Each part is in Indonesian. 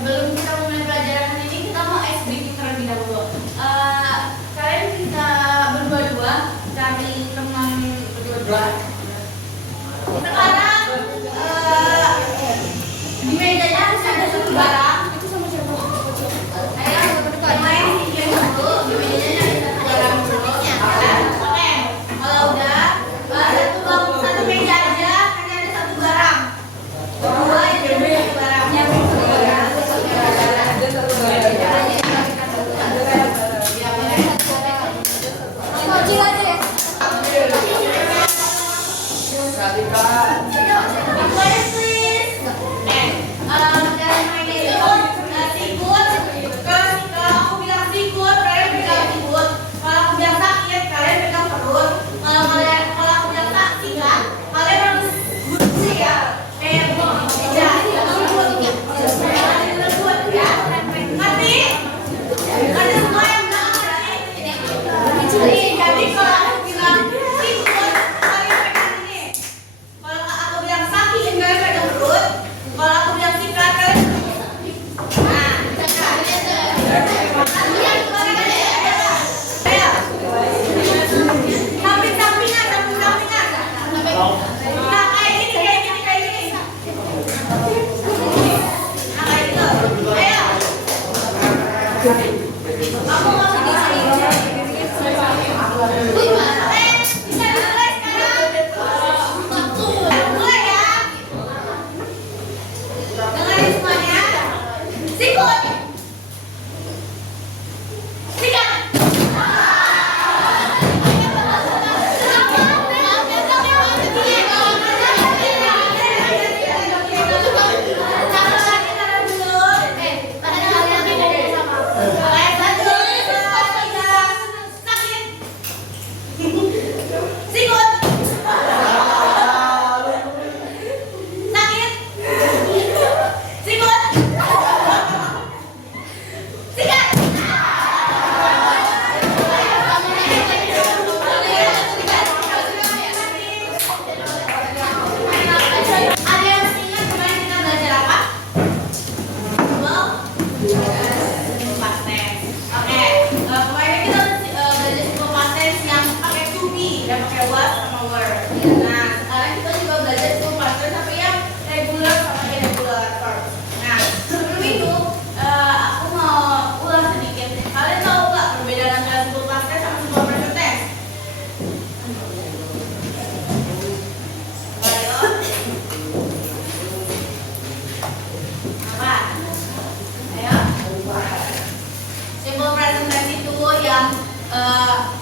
Sebelum kita mulai pelajaran ini, kita mau ice breaking terlebih dahulu. Kalian bisa berdua-dua cari teman berdua. Sekarang di mejanya harus ada satu barang. Itu sama siapa? Ayo, main game dulu. Di mejanya ada satu barang dulu. Oke, kalau udah satu meja aja, hanya ada satu barang. Berdua yang jadi satu barangnya.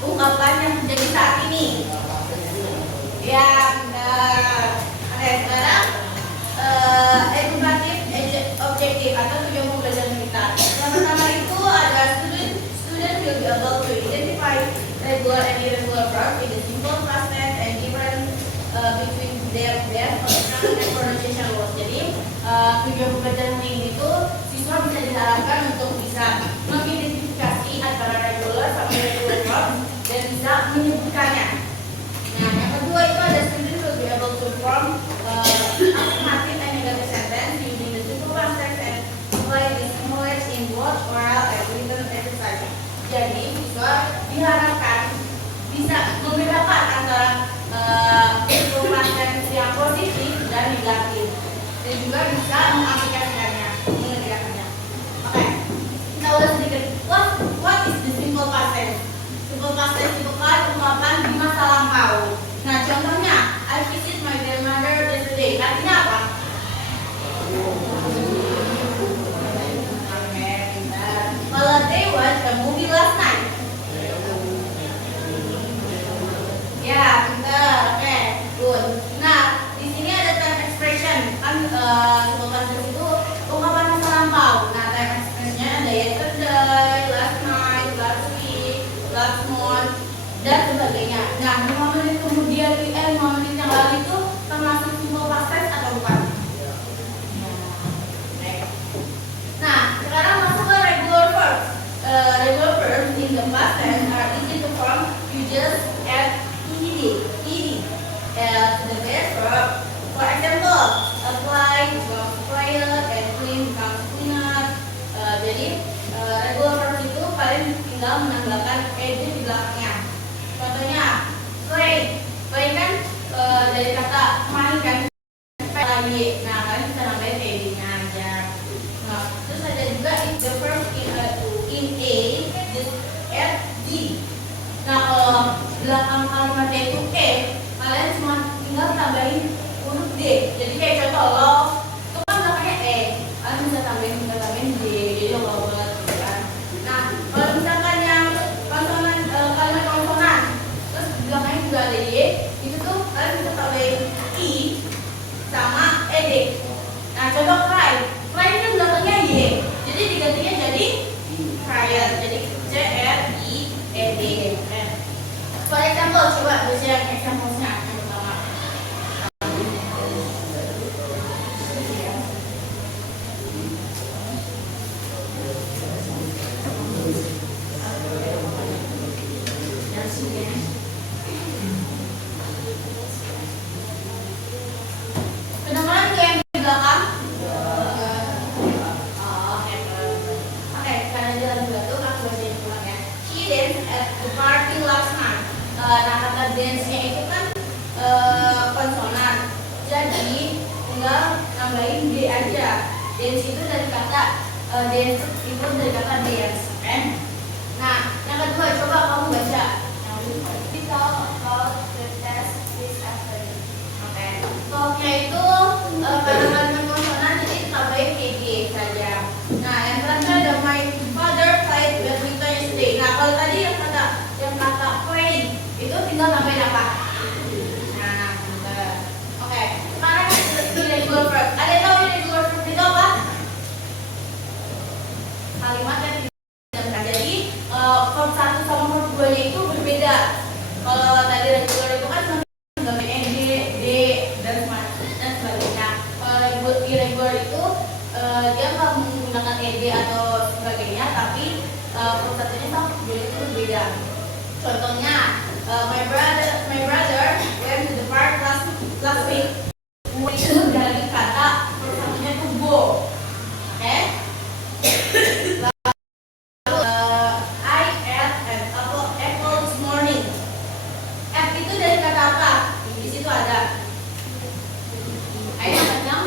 Ungkapan yang terjadi saat ini. Ya, sekarang edukatif, objektif atau tujuan pembelajaran kita. Yang pertama itu ada student will be able to identify regular and irregular verbs in the simple past tense and different between their and pronunciation rules. Jadi tujuan pembelajaran ini itu siswa bisa diharapkan untuk bisa mengidentifikasi antara regular sama irregular verbs dan bisa menyebutkannya. Nah, yang kedua itu ada student will be able to form affirmative and negative sentence using the simple past tense and apply this knowledge in both oral and written exercise. Jadi siswa diharapkan bisa membedakan antara simple past tense yang positif dan negatif, dan juga bisa mengaplikasikannya, mengerjakannya. Oke, kita ulas sedikit. What is the simple past tense? Simple past tense itu kan ungkapan di masa lampau. Nah, contohnya, I visit my grandmother yesterday. Artinya apa? Kalau they watched a movie last night. Ya, pintar. Oke, good. Nah, di sini ada time expression. Kan simple past tense itu ungkapan masa lampau. Nah, time expressionnya ada yesterday, last night, in the past tense are easy to form. You just add ed as the best verb. For example, apply becomes applied and clean becomes cleaner. Jadi regular verb itu kalian tinggal menambahkan ed di belakangnya. Contohnya, play kan dari kata main kan, lagi. Nah, kalian bisa nambahin ed-nya aja. Nah, terus ada juga if the verb in a just add d. Nah, kalau belakang kalimatnya itu kalian cuma tinggal tambahin huruf d. Jadi kayak contoh love itu kan belakangnya kalian bisa tambahin d. Jadi lo banget gitu kan. Nah, kalau misalkan yang konsonan kalimat konsonan terus belakangnya juga ada y, itu tuh kalian bisa tambahin i sama ed. Nah, contoh cry ini kan belakangnya y, jadi digantinya jadi crier, jadi c r i e d. For example, coba baca yang example-nya yang pertama. Kedengaran kayak yang di belakang? Oke, karena dia lagi batuk, aku bacain ulang ya. She danced at the party last night. Nah, kata dance-nya itu kan konsonan, jadi tinggal nambahin d aja. Dance itu dari kata dance itu dari kata dance, oke? Nah, yang kedua coba kamu baca. We talk about the test this afternoon. Oke, talk-nya itu karena kalimat konsonan jadi tambahin ed saja. Nah, yang terakhir ada my father played badminton yesterday. Nah, kalau tadi yang kata play itu tinggal nambahin apa? Nah, bener. Oke, sekarang irregular verb. Ada yang tahu irregular verb itu apa? Kalimat yang tidak benar. Jadi verb 1 sama verb 2 nya itu berbeda. Kalau tadi regular itu kan nambahin ed, d, dan sebagainya. Kalau irregular itu dia nggak menggunakan ed atau sebagainya, tapi verb 1-nya sama verb 2 itu berbeda. Contohnya, my brother went to the park last week. Itu dari kata persatunya itu go. Oke? Lalu I ate an apple this morning. Ate itu dari kata apa? Di situ ada. Ayo panjang.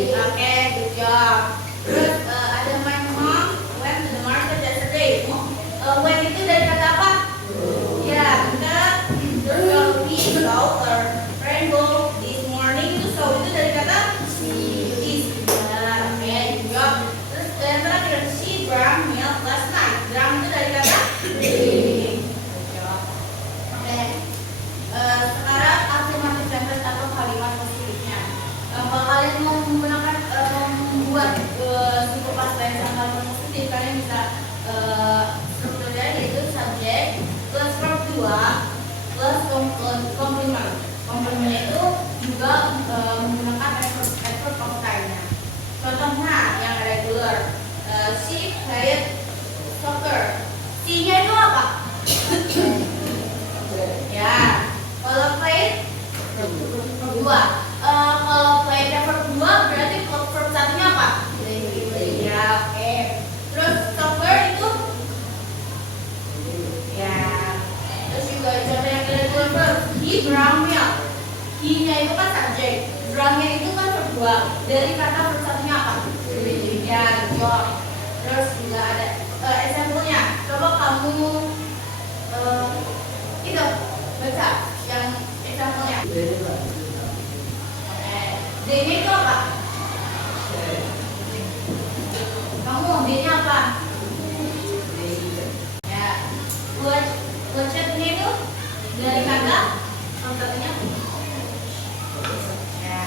Oke, good job. Terus ada my mom went to the market yesterday. When itu dari kata apa? Ya, benar. Terus kalau we saw a rainbow this morning, itu saw itu dari kata is. Benar, oke, good job. Terus yang terakhir, she drank milk last night. Drank itu dari kata drink. Good job. Oke. Sekarang afirmative sentence atau kalimat positifnya. Kalau kalian mau menggunakan membuat simple past tense yang kalimat positif, kalian bisa strukturnya yaitu subjek plus verb 2 plus complement. Complementnya itu juga menggunakan adverb of time-nya. Contohnya yang regular, she played soccer. C-nya itu apa? Ya, kalau played verb 2. Kalau played verb 2 berarti verb 1-nya apa? Ya, oke. Terus soccer itu ya. Terus juga contoh yang irregular verb, he drank milk. He-nya itu kan subjek, drank-nya itu kan verb 2. Dari kata verb 1-nya apa? Ya, job. Terus juga ada example-nya. Coba kamu itu baca yang example-nya. D-nya itu apa? Kamu D-nya apa? Ya, buat chat-nya itu dari kata satunya ya.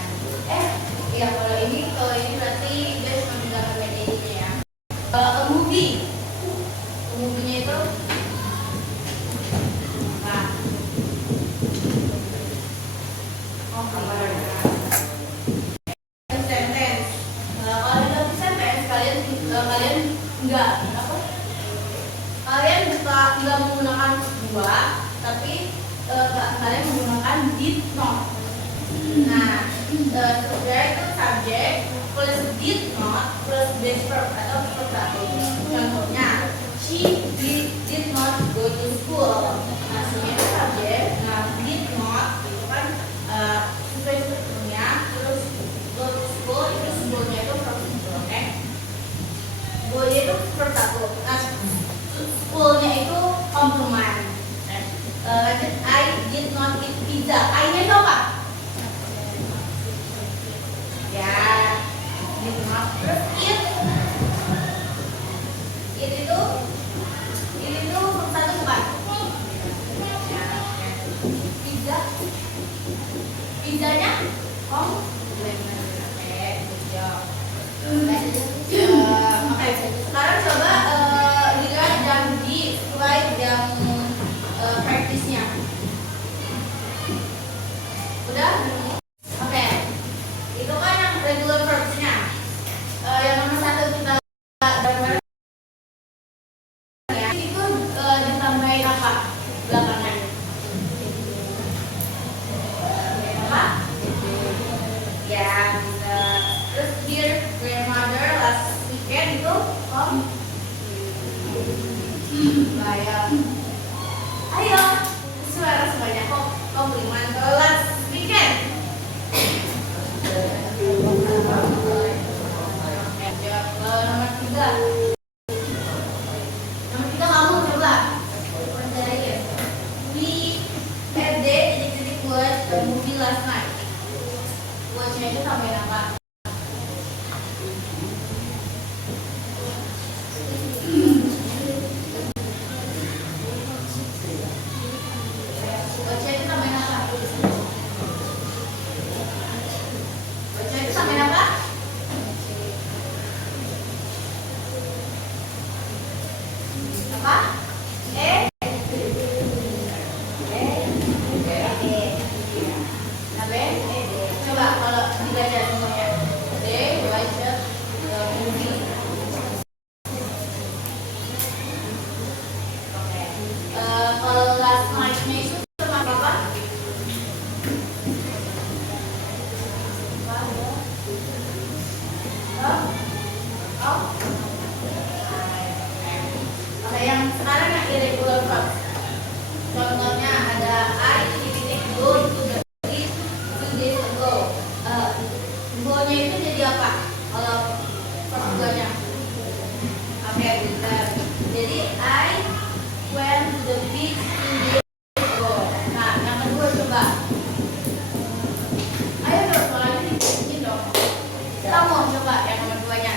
Ya kalau ini berarti dia cuma menggunakan metodenya ya. A movie-nya itu nah. Oh, kamar. nggak menggunakan dua, tapi kalian menggunakan did not. Nah, subjek itu subjek plus did not plus base verb atau verb satu. Contohnya, she did not go to school. Nah, sebenarnya itu subjek. Nah, did not itu kan sesuai strukturnya. Terus go to school itu sebelumnya itu verb simple, oke? Go-nya itu verb satu. Nah, school-nya itu komplement. Lanjut, I did not eat pizza. I-nya itu apa? Ya, did not. Terus eat itu verb satu bukan? Ya, pizza. Pizzanya komplement. Oke, good job. Oke, sekarang coba dilihat jam di slide yang praktisnya. Udah? Oke. Itu kan yang regular verbs-nya. Yang nomor satu kita gambar ya. Itu ditambahin apa? Belakangan. Apa? Ya, bisa. Terus dear grandmother last weekend itu bayar. Ayo, suara sebanyak komplimen kelas weekend. Nomor tiga. Nomor tiga kamu coba kerjain. We had titik-titik buat movie last night. Buatnya itu tambahin apa? Yang sekarang yang irregular verbs. Contohnya ada I go to the beach 2 days ago. Go-nya itu jadi apa? Kalau verb keduanya. Oke, bentar. Jadi I went to the beach 2 days ago. Nah, yang kedua coba. Ayo dong, soalnya dibikin dong. Kamu coba yang nomor duanya.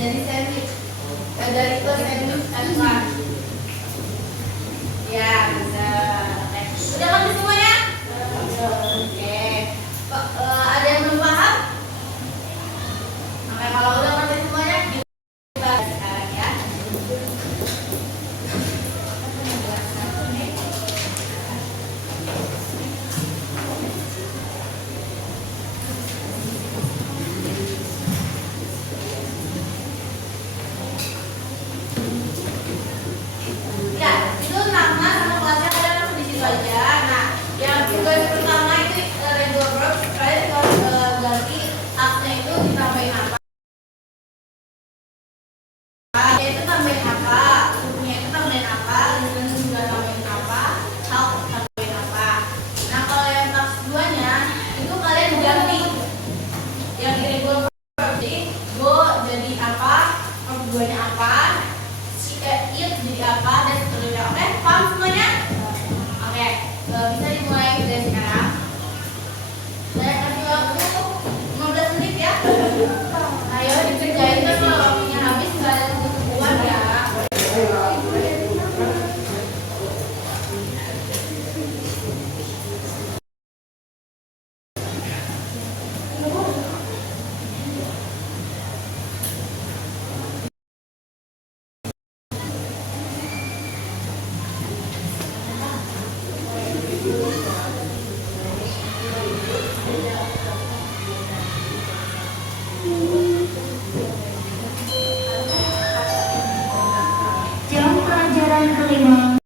Dari sandwich, dari ke sandwich at lunch. Ya, bisa. Udah ngerti semuanya? Oke. Ada yang belum paham? Oke, kalau udah ngerti semuanya, kita sekarang ya. Yang irregular verb, jadi go jadi apa? nomor keduanya apa, it jadi apa, dan seterusnya. Oke, paham semuanya? Oke, bisa dimulai dari sekarang. Saya kasih waktu 15 menit ya. Ayo dikerjain kan, kalau waktunya habis nggak ada tunggu-tungguan ya. Jam pelajaran kelima.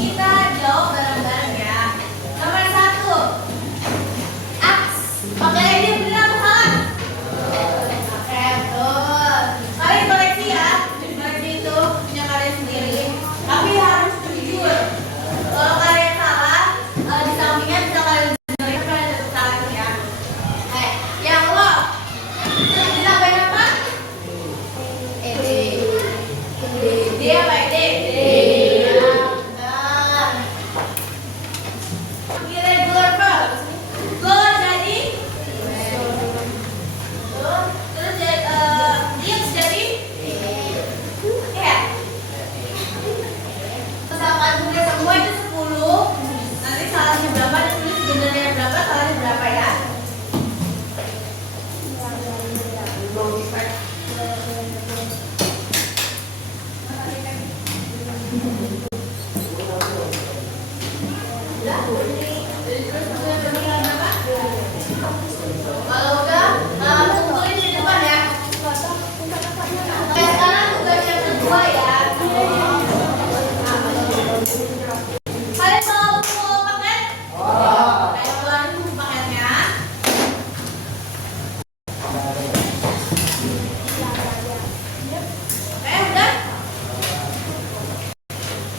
Kita jawab bareng-bareng ya. Nomor 1, aks. Oke, ini benar atau salah? Oke, betul. Kalian koreksi ya. Koreksi itu punya kalian sendiri. Tapi harus jujur. Kalau kalian salah, di sampingnya bisa kalian benerin. Tapi kalian tetap salah itu ya. Oke, yang lo ditambahin apa? D. D apa ya? D. Irregular verb. Go jadi terus it jadi ya. Kesalahan tulis semua itu 10. Nanti salahnya berapa ditulis, benernya berapa, salahnya berapa ya. Udah? Terus kemudian apa? Kalau udah, kumpulin di depan ya. Oke, sekarang tugas yang kedua ya. Kalian mau paket? Ayo keluarin buku paketnya. Oke, udah?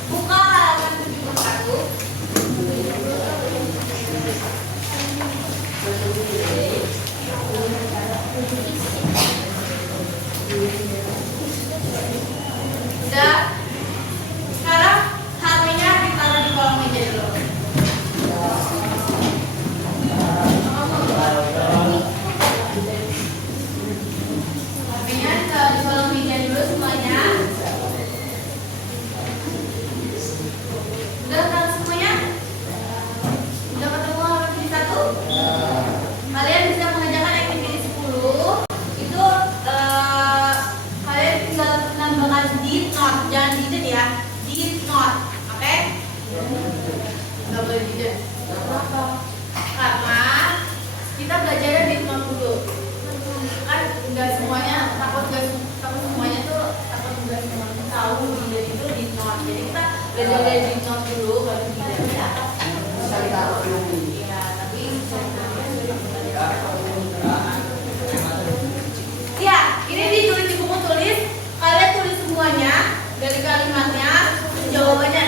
Buka halaman 71. Udah. Sekarang HP-nya ditaruh di kolong meja dulu. HP-nya ditaruh di kolong meja dulu semuanya. Udah tahu semuanya? Udah ketemu halaman 71? Kalian bisa mengerjakan activity 10. Itu kalian tinggal menambahkan did not, jangan didn't ya, did not, oke? Nggak boleh didn't. Karena kita belajarnya did not dulu. Kan nggak semuanya, takut semuanya tuh, takut nggak semuanya tahu didn't itu did not. Jadi kita belajar dari did not dulu, baru didn't ya. Iya, tapi ya, ini ditulis di buku tulis. Kalian tulis semuanya dari kalimatnya, jawabannya.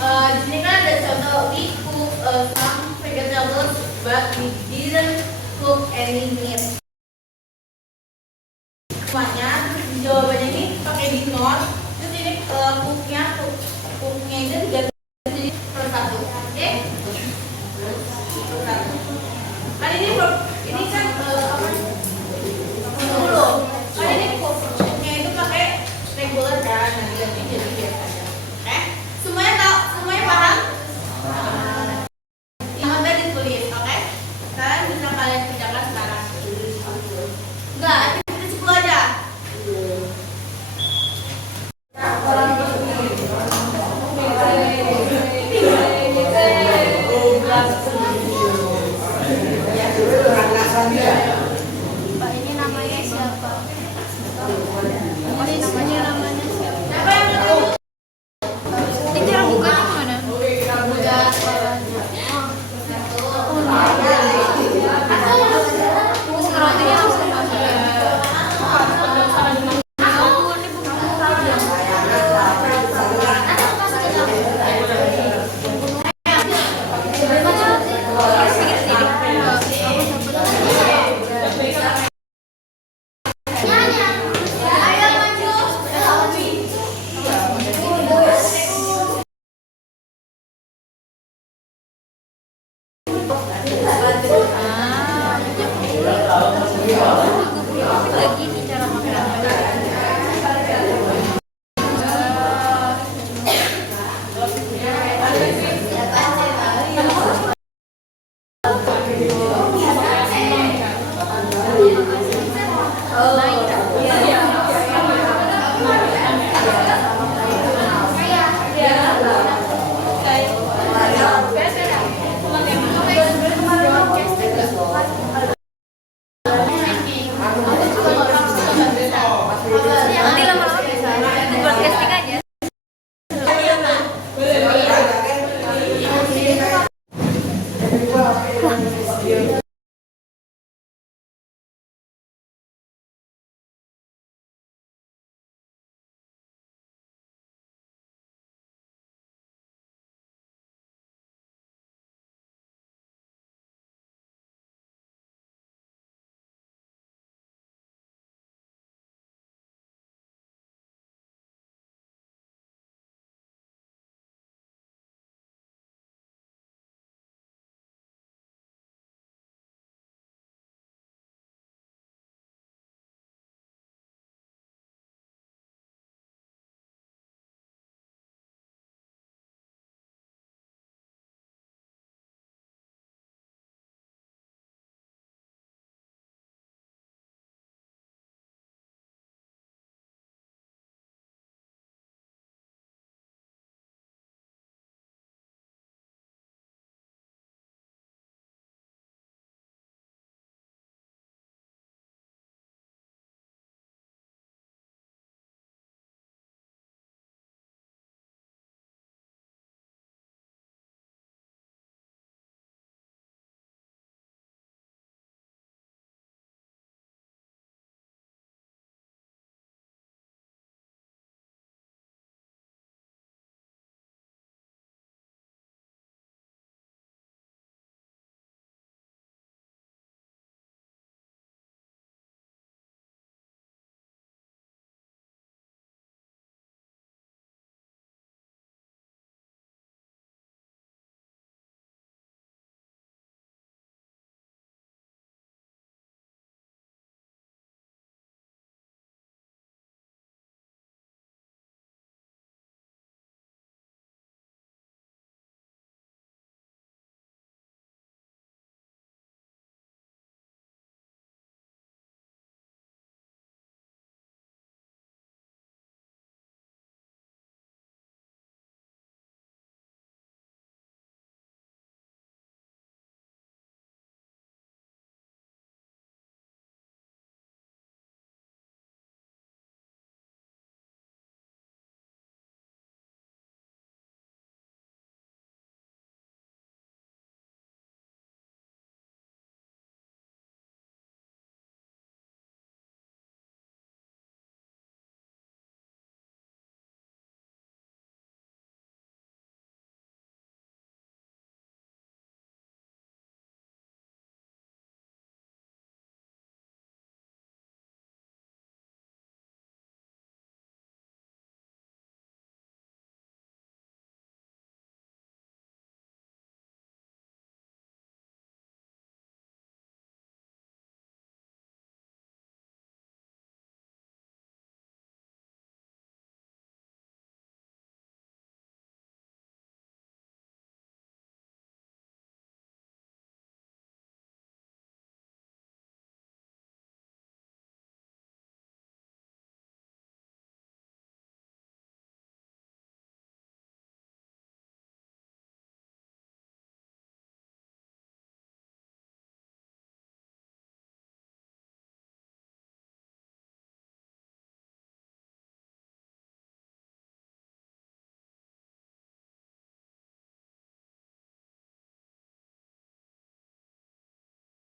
Nah, di sini kan ada contoh, we cook some vegetables, but we didn't cook any meat. Semuanya, terus jawabannya ini pakai did not. Terus ini cooknya itu diganti jadi per satu, oke? Per satu. Kan ini kan apa? 10. Kan ini cooknya itu pakai regular kan, nah diganti jadi biasa aja. Oke? Semuanya tahu? Semuanya paham? Oh,